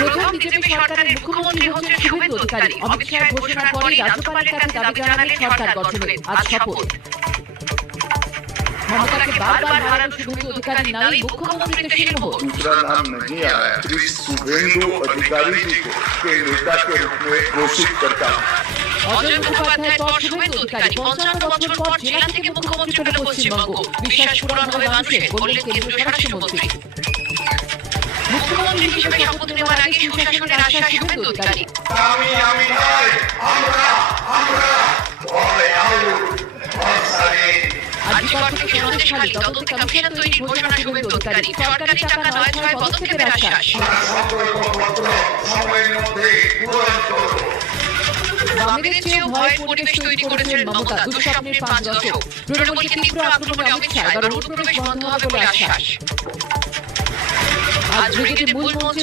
প্রথম বিজেপি সরকারের মুখ্যমন্ত্রী হচ্ছেন শুভেন্দু অধিকারী। অমিত শাহের ঘোষণার পরই রাজ্যপালের কাছে দাবি জানালেন সরকার গঠনের। আজ শপথ। মমতাকে বারবার হারানো শুভেন্দু অধিকারীর নামে মুখ্যমন্ত্রীকে সিংহভোগ। दूसरा नाम नहीं आया। श्री शुभेंदु अधिकारी जी को के नेता के रूप में घोषित करता हूँ। অজয় মুখোপাধ্যায়ের পর শুভেন্দু অধিকারী 55 বছর পর জেলা থেকে মুখ্যমন্ত্রী পেল পশ্চিমবঙ্গ। বিশ্বাস পূরণ হবে মানুষের, বললেন কেন্দ্রীয় স্বরাষ্ট্রমন্ত্রী। মুখ্যমন্ত্রী হিসেবে শপথ নেওয়ার আগে সুশাসনের আশ্বাস শুভেন্দু অধিকারী। আজিকার থেকে সন্দেশখালী তদন্তে কমিশন তৈরির ঘোষণা শুভেন্দু অধিকারী। সরকারি টাকা নয় ছয় পদক্ষেপের আশ্বাস। বামেদের চেয়েও ভয়ের পরিবেশ তৈরি করেছিলেন মমতা। দুঃস্বপ্নের 5 দশক। তৃণমূলকে তীব্র আক্রমণে অমিত শাহ, এবার অনুপ্রবেশ বন্ধ হবে বলে আশ্বাস। আজ ব্রিগেডের মূল মঞ্চে